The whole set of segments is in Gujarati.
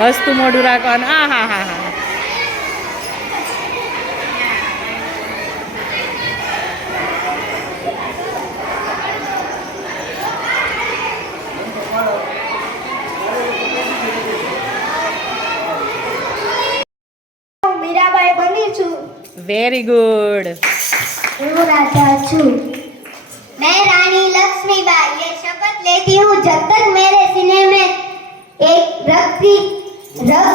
હસતું મોઢું રાખવાનું. હા હા હા હા. મીરાબાઈ બની છું. Very good. હું રાજા છું. मैं रानी लक्ष्मीबाई ये शपथ लेती हूँ जब तक मेरे सीने में एक रग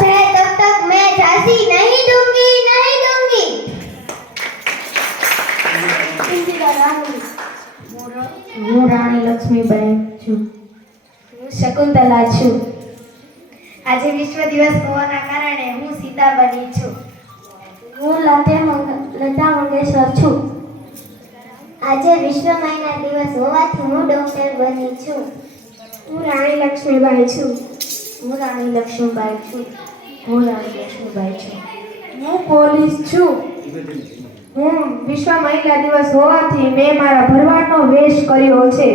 है तब तक मैं झांसी नहीं दूंगी नहीं दूंगी. હું રાણી લક્ષ્મીબાઈ છું. હું શકુંતલા છું. આજે વિશ્વ દિવસ હોવાના કારણે હું સીતા બની છું. હું લતા મંગેશકર છું. આજે વિશ્વ મહિલા દિવસ હોવાથી હું ડોક્ટર બની છું. હું રાણી લક્ષ્મીબાઈ છું. હું રાણી લક્ષ્મીબાઈ છું. હું રાણી લક્ષ્મીબાઈ છું. હું પોલીસ છું. હું વિશ્વ મહિલા દિવસ હોવાથી મેં મારા ભરવાડનો વેશ કર્યો છે.